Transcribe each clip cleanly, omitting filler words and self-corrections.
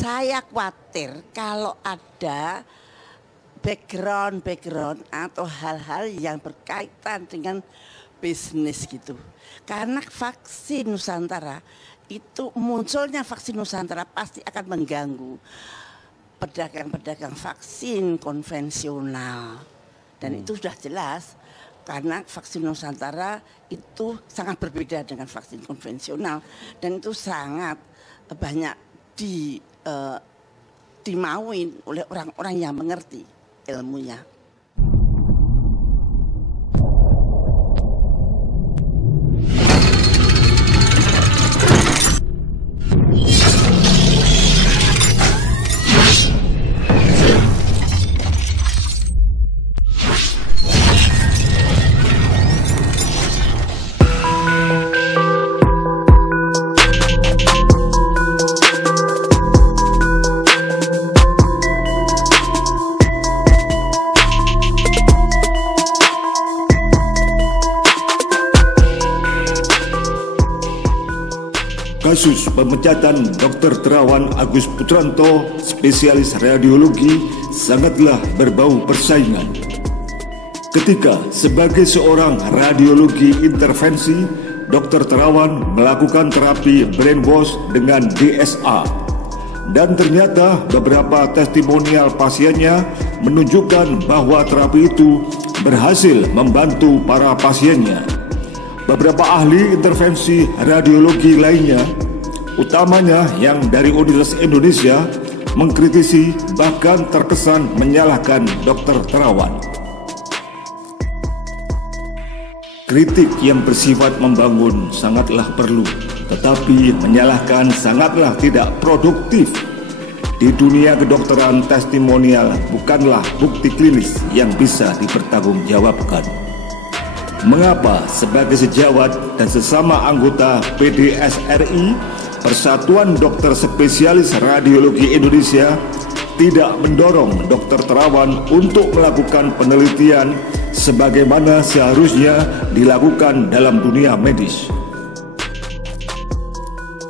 Saya khawatir kalau ada background atau hal-hal yang berkaitan dengan bisnis gitu. Karena vaksin Nusantara itu, munculnya vaksin Nusantara pasti akan mengganggu pedagang-pedagang vaksin konvensional. Dan itu sudah jelas karena vaksin Nusantara itu sangat berbeda dengan vaksin konvensional dan itu sangat banyak dimauin oleh orang-orang yang mengerti ilmunya. Kasus pemecatan Dr. Terawan Agus Putranto, spesialis radiologi, sangatlah berbau persaingan. Ketika sebagai seorang radiologi intervensi, Dr. Terawan melakukan terapi brainwash dengan DSA. Dan ternyata beberapa testimonial pasiennya menunjukkan bahwa terapi itu berhasil membantu para pasiennya. Beberapa ahli intervensi radiologi lainnya, utamanya yang dari Universitas Indonesia, mengkritisi bahkan terkesan menyalahkan Dr. Terawan. Kritik yang bersifat membangun sangatlah perlu, tetapi menyalahkan sangatlah tidak produktif. Di dunia kedokteran, testimonial bukanlah bukti klinis yang bisa dipertanggungjawabkan. Mengapa sebagai sejawat dan sesama anggota PDSRI, Persatuan Dokter Spesialis Radiologi Indonesia, tidak mendorong Dr. Terawan untuk melakukan penelitian sebagaimana seharusnya dilakukan dalam dunia medis?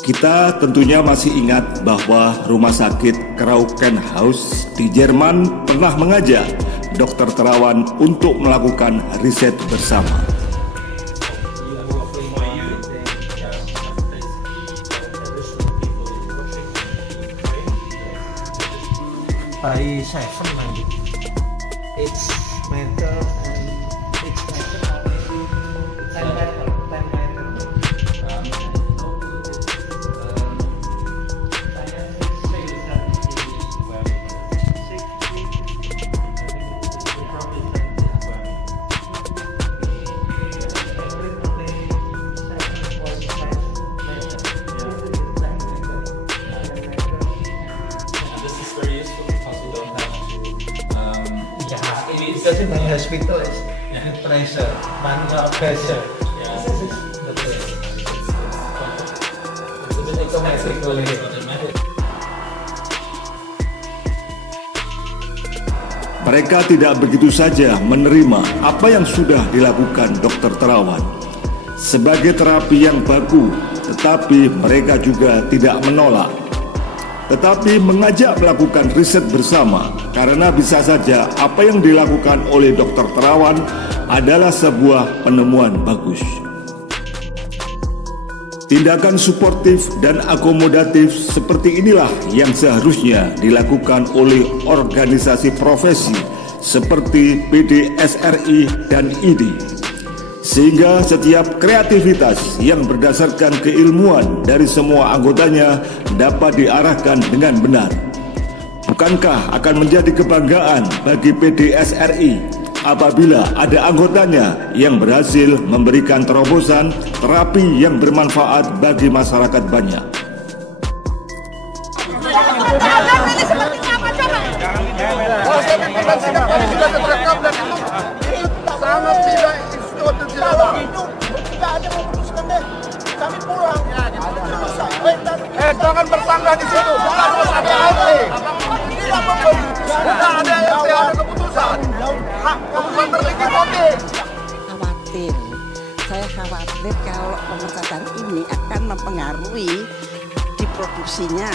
Kita tentunya masih ingat bahwa Rumah Sakit Krankenhaus di Jerman pernah mengajak Dr. Terawan untuk melakukan riset bersama. By 7 maybe. It's meter and it's meter only 10 meter. Because in my hospital is pressure, manual pressure. It's automatic. Mereka tidak begitu saja menerima apa yang sudah dilakukan Dr. Terawan sebagai terapi yang baku, tetapi mereka juga tidak menolak, tetapi mengajak melakukan riset bersama, karena bisa saja apa yang dilakukan oleh Dr. Terawan adalah sebuah penemuan bagus. Tindakan suportif dan akomodatif seperti inilah yang seharusnya dilakukan oleh organisasi profesi seperti PDSRI dan IDI, sehingga setiap kreativitas yang berdasarkan keilmuan dari semua anggotanya dapat diarahkan dengan benar. Bukankah akan menjadi kebanggaan bagi PDSRI apabila ada anggotanya yang berhasil memberikan terobosan terapi yang bermanfaat bagi masyarakat banyak? Jangan bersanggah di situ. Ada keputusan. Keputusan terlebih Khawatir, saya khawatir kalau pemecatan ini akan mempengaruhi diproduksinya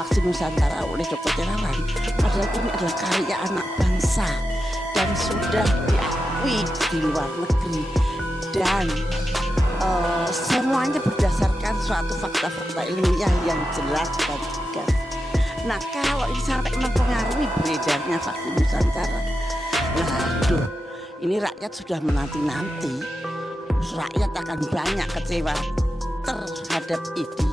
vaksin Nusantara oleh Dr. Terawan, padahal ini adalah karya anak bangsa dan sudah diakui di luar negeri, dan semuanya berdasarkan suatu fakta-fakta ilmiah yang jelas dan tegas. Nah, kalau ini sampai mempengaruhi beredarnya vaksin Nusantara, waduh, ini rakyat sudah menanti-nanti. Rakyat akan banyak kecewa terhadap ini.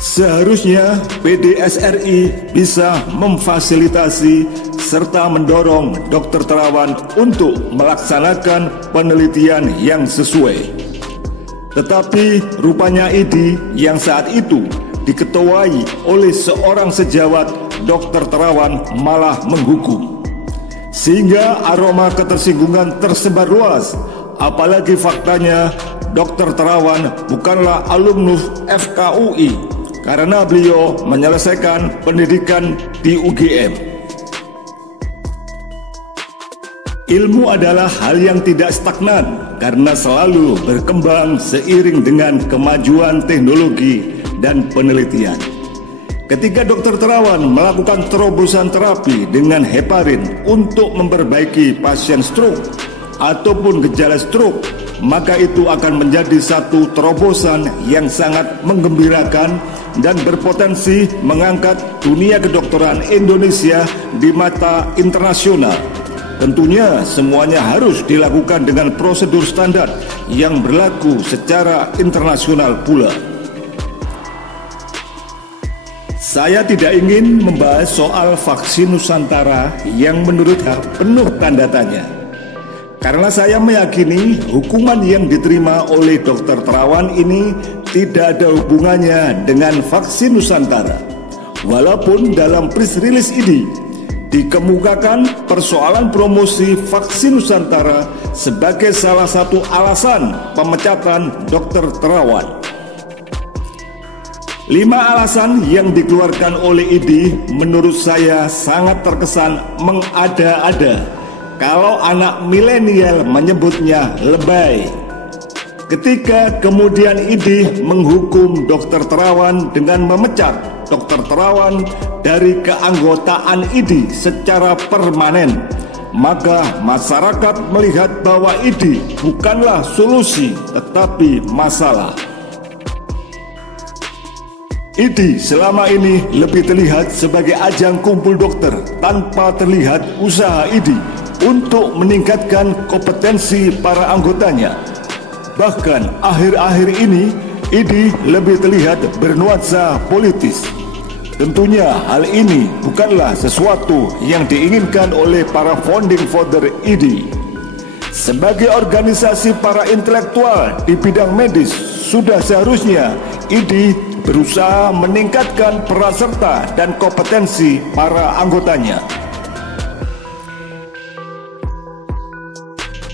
Seharusnya PDSRI bisa memfasilitasi serta mendorong Dr. Terawan untuk melaksanakan penelitian yang sesuai. Tetapi rupanya IDI yang saat itu diketuai oleh seorang sejawat Dr. Terawan malah menghukum. Sehingga aroma ketersinggungan tersebar luas, apalagi faktanya Dr. Terawan bukanlah alumnus FKUI karena beliau menyelesaikan pendidikan di UGM. Ilmu adalah hal yang tidak stagnan karena selalu berkembang seiring dengan kemajuan teknologi dan penelitian. Ketika Dr. Terawan melakukan terobosan terapi dengan heparin untuk memperbaiki pasien stroke ataupun gejala stroke, maka itu akan menjadi satu terobosan yang sangat menggembirakan dan berpotensi mengangkat dunia kedokteran Indonesia di mata internasional. Tentunya semuanya harus dilakukan dengan prosedur standar yang berlaku secara internasional pula. Saya tidak ingin membahas soal vaksin Nusantara yang menurut saya penuh tanda tanya. Karena saya meyakini hukuman yang diterima oleh Dr. Terawan ini tidak ada hubungannya dengan vaksin Nusantara. Walaupun dalam press release ini dikemukakan persoalan promosi vaksin Nusantara sebagai salah satu alasan pemecatan Dr. Terawan. 5 alasan yang dikeluarkan oleh IDI menurut saya sangat terkesan mengada-ada. Kalau anak milenial menyebutnya lebay. Ketika kemudian IDI menghukum Dr. Terawan dengan memecat Dr. Terawan dari keanggotaan IDI secara permanen, maka masyarakat melihat bahwa IDI bukanlah solusi tetapi masalah. IDI selama ini lebih terlihat sebagai ajang kumpul dokter tanpa terlihat usaha IDI untuk meningkatkan kompetensi para anggotanya. Bahkan akhir-akhir ini IDI lebih terlihat bernuansa politis. Tentunya hal ini bukanlah sesuatu yang diinginkan oleh para founding father IDI. Sebagai organisasi para intelektual di bidang medis, sudah seharusnya IDI berusaha meningkatkan peran serta dan kompetensi para anggotanya.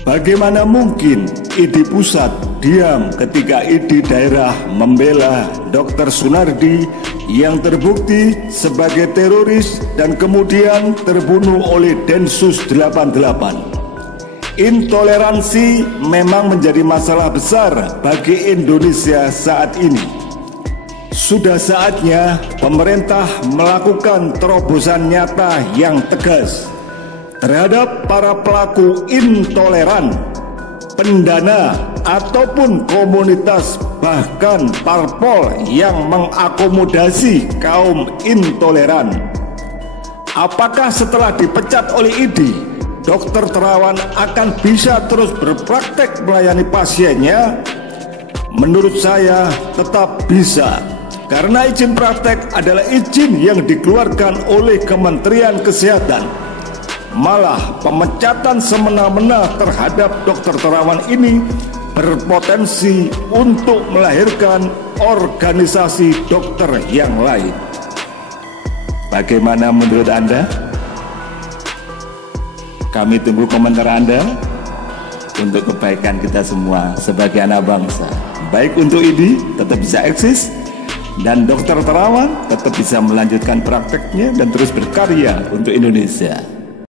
Bagaimana mungkin IDI pusat diam ketika IDI daerah membela Dr. Sunardi yang terbukti sebagai teroris dan kemudian terbunuh oleh Densus 88. Intoleransi memang menjadi masalah besar bagi Indonesia saat ini. Sudah saatnya pemerintah melakukan terobosan nyata yang tegas terhadap para pelaku intoleran, pendana ataupun komunitas bahkan parpol yang mengakomodasi kaum intoleran. Apakah setelah dipecat oleh IDI, Dr. Terawan akan bisa terus berpraktek melayani pasiennya? Menurut saya tetap bisa. Karena izin praktek adalah izin yang dikeluarkan oleh Kementerian Kesehatan. Malah pemecatan semena-mena terhadap Dr. Terawan ini berpotensi untuk melahirkan organisasi dokter yang lain. Bagaimana menurut Anda? Kami tunggu komentar Anda untuk kebaikan kita semua sebagai anak bangsa. Baik untuk IDI tetap bisa eksis, dan Dr. Terawan tetap bisa melanjutkan prakteknya dan terus berkarya untuk Indonesia.